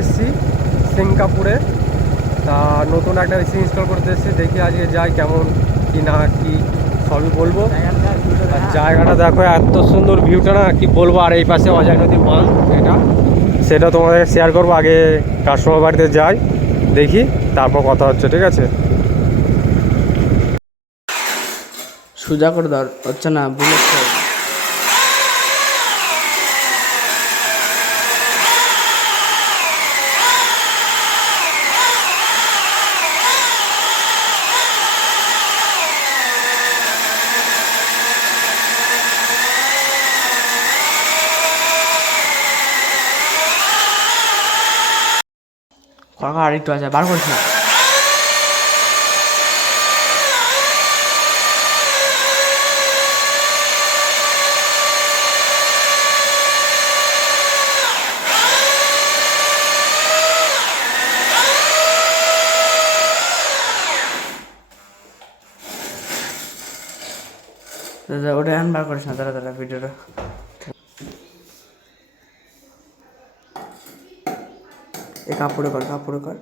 এসছি সিঙ্গাপুরে, তা নতুন একটা এসি ইনস্টল করতে এসেছি। দেখি আজকে যাই কেমন কি না কি সবই বলবো। আর জায়গাটা দেখো এত সুন্দর ভিউটা না কি বলবো। আর এই পাশে অজয় নদীর বাঁধ এটা, সেটা তোমাদের শেয়ার করবো। আগে কাস্টমার বাড়িতে যাই, দেখি, তারপর কথা হচ্ছে, ঠিক আছে? সোজা করে ধর, হচ্ছে না বুলেট। কাকা আরেকটু আছে, বার করছি না। ওটা এখন বার করিস না, দাঁড়া দাঁড়া ভিডিওটা। এ কাপড়ে কর, কাপড়ে কর।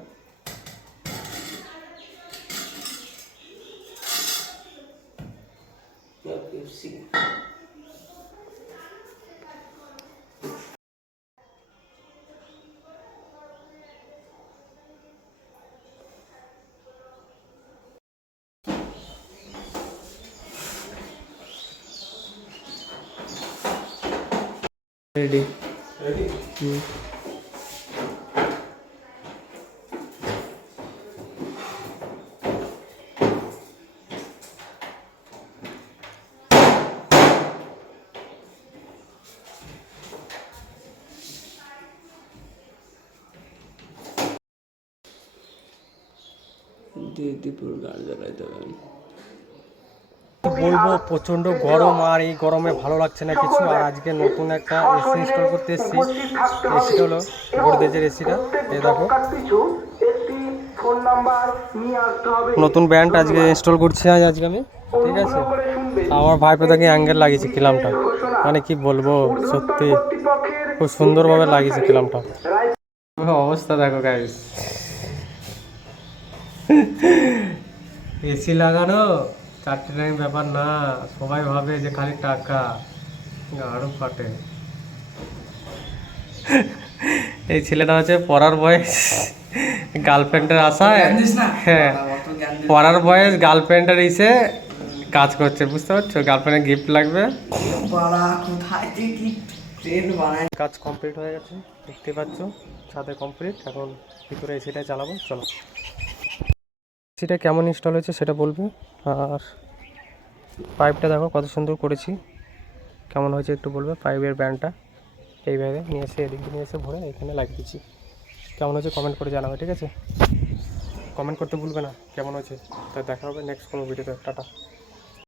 Ready ready. দীপুর গান জ্বালাইতে পারেন। বলবো প্রচণ্ড গরম, আর এই গরমে ভালো লাগছে না কিছু। আর আজকে নতুন একটা এসি ইনস্টল করতে এসেছি। এসিটা হলো গোদরেজের এসিটা, এই দেখো নতুন ব্র্যান্ড আজকে ইনস্টল করছি আজকে আমি, ঠিক আছে? আমার ভাইপোটাকে অ্যাঙ্গেল লাগিয়েছে কিলামটা, মানে কি বলবো, সত্যি খুব সুন্দরভাবে লাগিয়েছে কিলামটা। অবস্থা দেখো গাইস, এসি লাগানো চারটে টাইম ব্যাপার না। সবাই ভাবে যে খালি টাকা, আরো ফাটে। এই ছেলেটা হচ্ছে পড়ার বয়স, গার্লফ্রেন্ডের আশায়, হ্যাঁ পড়ার বয়স, গার্লফ্রেন্ডের এসে কাজ করছে, বুঝতে পারছো? গার্লফ্রেন্ডের গিফট লাগবে। কাজ কমপ্লিট হয়ে গেছে, দেখতে পাচ্ছ ছাদে কমপ্লিট। এখন ভিতরে এসিটা চালাবো, চলো। এসিটা কেমন ইনস্টল হয়েছে সেটা বলবে। আর পাইপটা দেখো কত সুন্দর করেছি, কেমন হয়েছে একটু বলবে। পাইপের ব্যান্ডটা এইভাবে নিয়ে এসে এদিক দিয়ে নিয়ে এসে ভরে এখানে লাগিয়ে দিচ্ছি। কেমন হয়েছে কমেন্ট করে জানাবে, ঠিক আছে? কমেন্ট করতে ভুলবে না কেমন হয়েছে। তা দেখা হবে নেক্সট কোনো ভিডিওতে। টাটা।